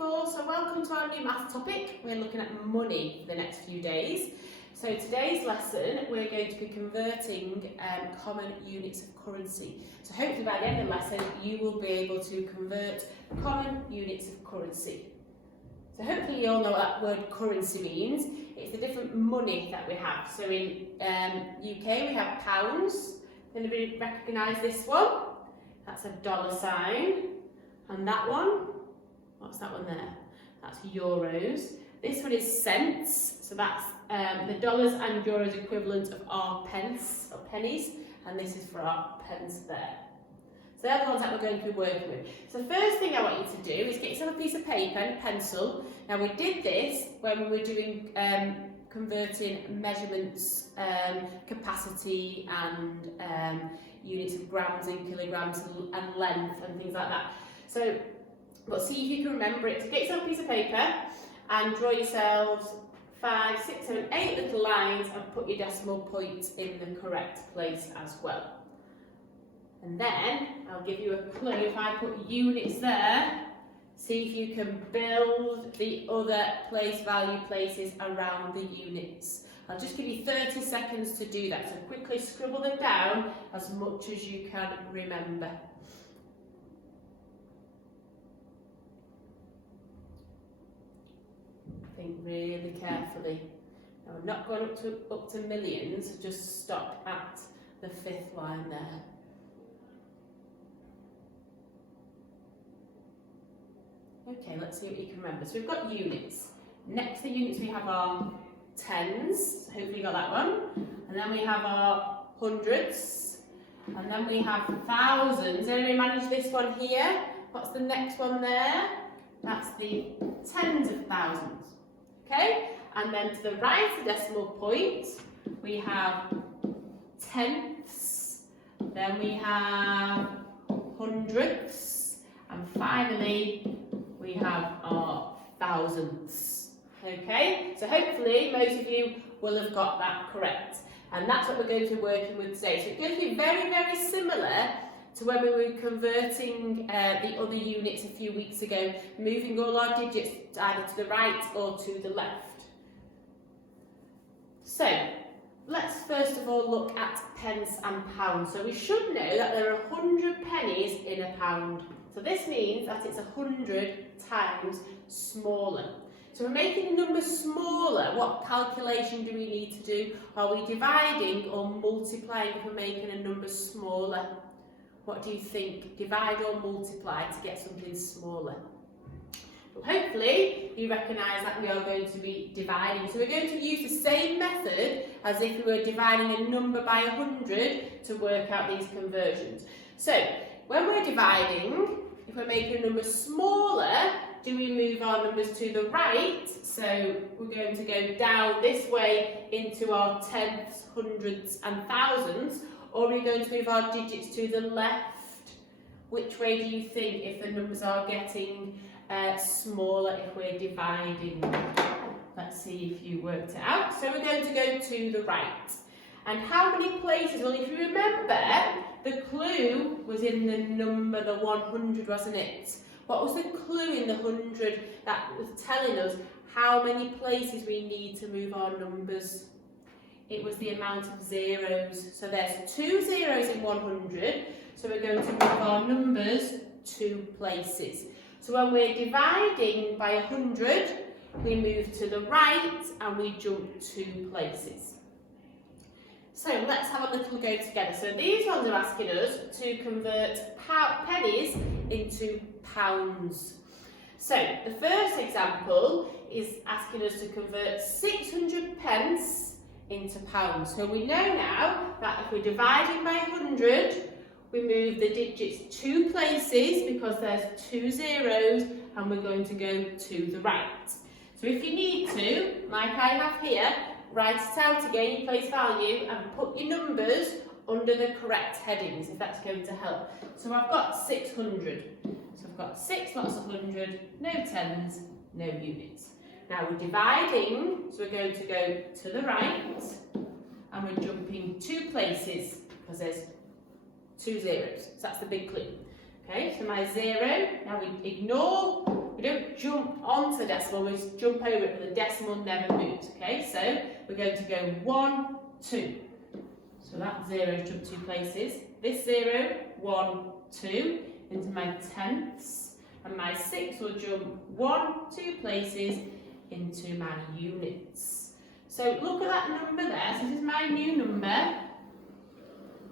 4, so welcome to our new math topic. We're looking at money for the next few days. So today's lesson, we're going to be converting common units of currency. So hopefully by the end of the lesson, you will be able to convert common units of currency. So hopefully you all know what that word currency means. It's the different money that we have. So in UK, we have pounds. Anybody recognise this one? That's a dollar sign. And that one, what's that one there? That's euros. This one is cents, so that's the dollars and euros equivalent of our pence, or pennies, and this is for our pence there. So they're the ones that we're going to be working with. So the first thing I want you to do is get yourself a piece of paper and a pencil. Now we did this when we were doing converting measurements, capacity and units of grams and kilograms and length and things like that. So, but see if you can remember it. So get yourself a piece of paper and draw yourselves 5, 6, 7, 8 little lines and put your decimal points in the correct place as well. And then I'll give you a clue. If I put units there, see if you can build the other place value places around the units. I'll just give you 30 seconds to do that. So quickly scribble them down as much as you can remember. Think really carefully. Now we're not going up to millions, just stop at the 5th line there. Okay, let's see what you can remember. So we've got units. Next to units we have our tens, so hopefully you got that one. And then we have our hundreds. And then we have thousands. Anybody manage this one here? What's the next one there? That's the tens of thousands. Okay, and then to the right of decimal point, we have tenths, then we have hundredths, and finally we have our thousandths. Okay, so hopefully most of you will have got that correct. And that's what we're going to be working with today. So it's going to be very, very similar to when we were converting the other units a few weeks ago, moving all our digits either to the right or to the left. So, let's first of all look at pence and pounds. So we should know that there are 100 pennies in a pound. So this means that it's 100 times smaller. So we're making the number smaller. What calculation do we need to do? Are we dividing or multiplying if we're making a number smaller? What do you think? Divide or multiply to get something smaller? Well, hopefully you recognise that we are going to be dividing. So we're going to use the same method as if we were dividing a number by 100 to work out these conversions. So when we're dividing, if we're making a number smaller, do we move our numbers to the right? So we're going to go down this way into our tenths, hundreds and thousands. Or are we going to move our digits to the left? Which way do you think if the numbers are getting smaller if we're dividing? Let's see if you worked it out. So we're going to go to the right. And how many places? Well, if you remember, the clue was in the number, the 100, wasn't it? What was the clue in the 100 that was telling us how many places we need to move our numbers? It was the amount of zeros. So there's 2 zeros in 100. So we're going to move our numbers 2 places. So when we're dividing by 100, we move to the right and we jump 2 places. So let's have a little go together. So these ones are asking us to convert pennies into pounds. So the first example is asking us to convert 600 pence into pounds. So we know now that if we're dividing by 100, we move the digits 2 places because there's 2 zeros and we're going to go to the right. So if you need to, like I have here, write it out again, your place value, and put your numbers under the correct headings if that's going to help. So I've got 600. So I've got 6 lots of 100, no tens, no units. Now we're dividing, so we're going to go to the right and we're jumping 2 places because there's 2 zeros. So that's the big clue. Okay, so my 0, now we ignore, we don't jump onto the decimal, we jump over it, but the decimal never moves. Okay, so we're going to go 1, 2. So that 0 jumped 2 places. This 0, 1, 2 into my tenths, and my 6 will jump 1, 2 places into my units. So look at that number there. So this is my new number.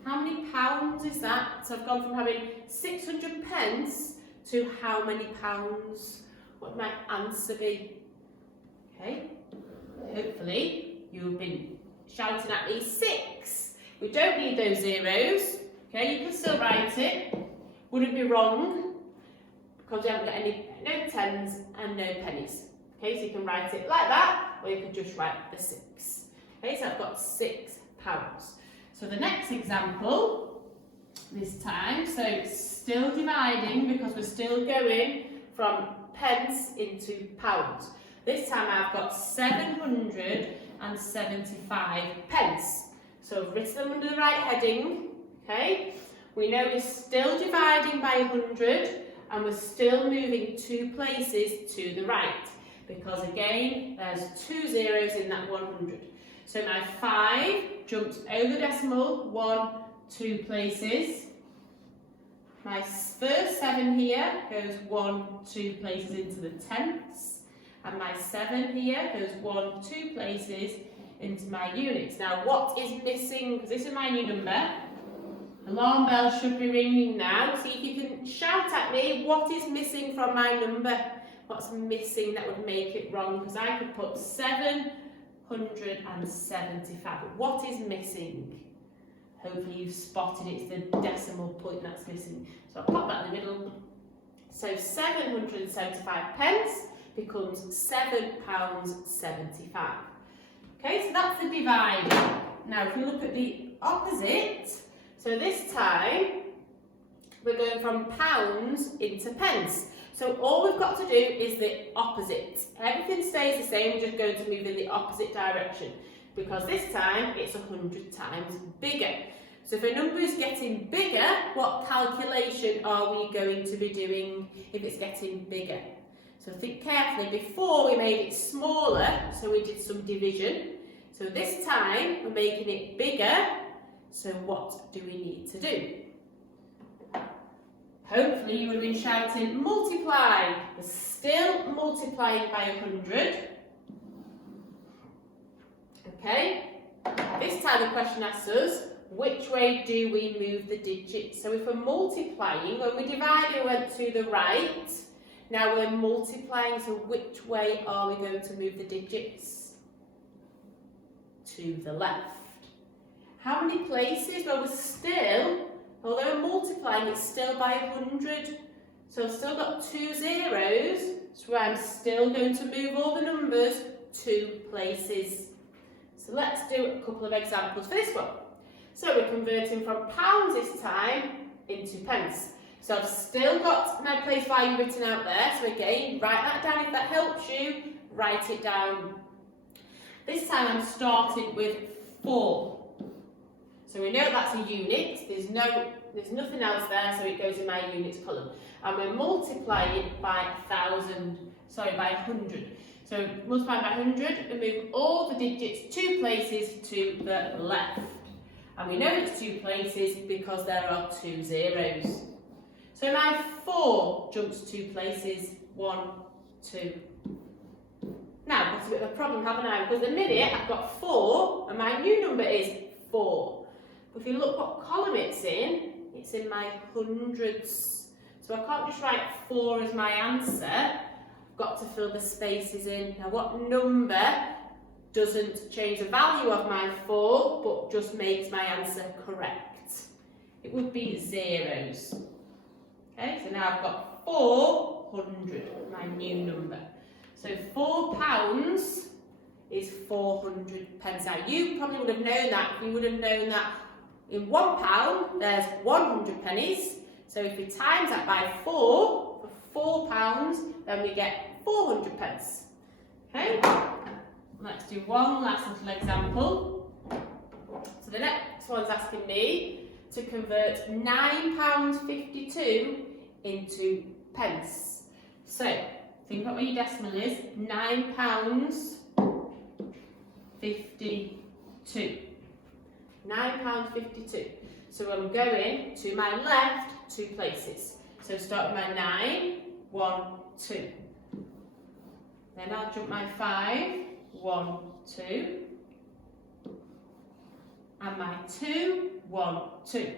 How many pounds is that? So I've gone from having 600 pence to how many pounds? What would my answer be? Okay, hopefully you've been shouting at me 6. We don't need those zeros. Okay, you can still write it. Wouldn't be wrong because we haven't got no tens and no pennies. Okay, so you can write it like that, or you can just write the 6. Okay, so I've got 6 pounds. So the next example, this time, so still dividing because we're still going from pence into pounds. This time I've got 775 pence. So I've written them under the right heading, okay? We know we're still dividing by 100 and we're still moving 2 places to the right because again, there's 2 zeros in that 100. So my 5 jumps over the decimal 1, 2 places. My first 7 here goes 1, 2 places into the tenths. And my 7 here goes 1, 2 places into my units. Now what is missing, because this is my new number, alarm bell should be ringing now. See if you can shout at me, what is missing from my number? What's missing that would make it wrong? Because I could put 775. What is missing? Hopefully you've spotted it's the decimal point that's missing. So I'll pop that in the middle. So 775 pence becomes £7.75. Okay, so that's the dividing. Now if we look at the opposite, so this time we're going from pounds into pence. So all we've got to do is the opposite. Everything stays the same, we're just going to move in the opposite direction because this time it's 100 times bigger. So if a number is getting bigger, what calculation are we going to be doing if it's getting bigger? So think carefully. Before we made it smaller, so we did some division. So this time we're making it bigger. So what do we need to do? Hopefully you would have been shouting multiply. We're still multiplying by 100. Okay. This time the question asks us, which way do we move the digits? So if we're multiplying, when we divided we went to the right. Now we're multiplying, so which way are we going to move the digits? To the left. How many places? Well, we're still, although we're multiplying, it's still by 100. So I've still got 2 zeros, so I'm still going to move all the numbers 2 places. So let's do a couple of examples for this one. So we're converting from pounds this time into pence. So I've still got my place value written out there. So again, write that down if that helps you. Write it down. This time I'm starting with 4. So we know that's a unit. There's nothing else there, so it goes in my units column. And we're multiplying it by 100. So multiply by 100 and move all the digits 2 places to the left. And we know it's 2 places because there are 2 zeros. So my 4 jumps 2 places, 1, 2. Now, that's a bit of a problem, haven't I? Because at the minute I've got 4 and my new number is 4. But if you look what column it's in my hundreds. So I can't just write 4 as my answer. I've got to fill the spaces in. Now what number doesn't change the value of my 4, but just makes my answer correct? It would be zeros. Okay, so now I've got 400, my new number. So £4 is 400 pence. Now you probably would have known that. You would have known that in £1 there's 100 pennies. So if we times that by 4 for £4, then we get 400 pence. Okay, let's do one last little example. So the next one's asking me to convert £9.52 into pence. So think about where your decimal is, £9.52. £9.52. So I'm going to my left 2 places. So start with my 9, 1, 2. Then I'll jump my 5, 1, 2. And my 2, 1, 2.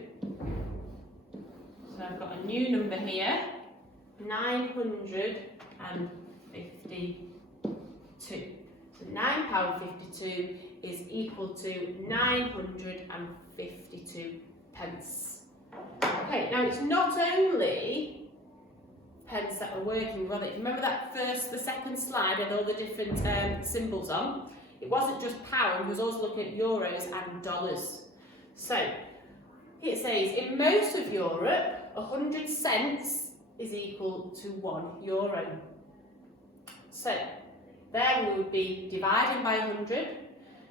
So I've got a new number here, 952. So £9.52 is equal to 952 pence. Okay, now it's not only pence that are working with it. Remember the second slide with all the different symbols on? It wasn't just pound, it was also looking at euros and dollars. So, it says in most of Europe, 100 cents is equal to €1. So, there we would be dividing by 100.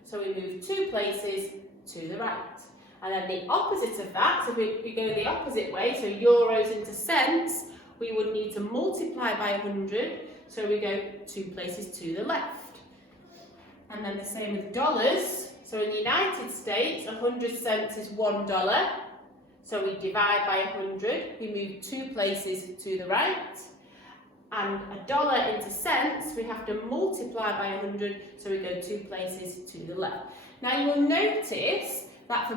So we move 2 places to the right. And then the opposite of that, so we go the opposite way, so euros into cents, we would need to multiply by 100. So we go 2 places to the left. And then the same with dollars. So in the United States, 100 cents is $1. So we divide by 100, we move 2 places to the right. And a dollar into cents, we have to multiply by 100, so we go 2 places to the left. Now you will notice that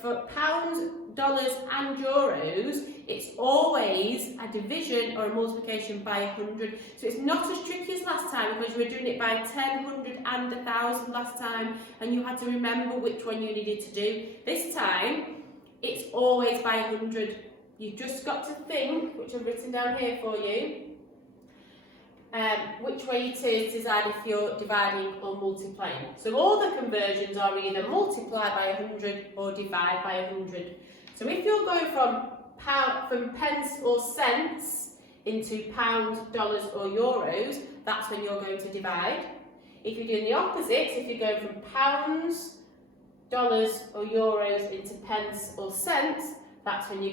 for pounds, dollars and euros, it's always a division or a multiplication by 100. So it's not as tricky as last time because you were doing it by 10, 100 and 1,000 last time and you had to remember which one you needed to do. This time, it's always by 100. You've just got to think, which I've written down here for you, which way it is to decide if you're dividing or multiplying. So all the conversions are either multiply by 100 or divide by 100. So if you're going from pence or cents into pounds, dollars or euros, that's when you're going to divide. If you're doing the opposite, if you're going from pounds, dollars or euros into pence or cents, that's when you go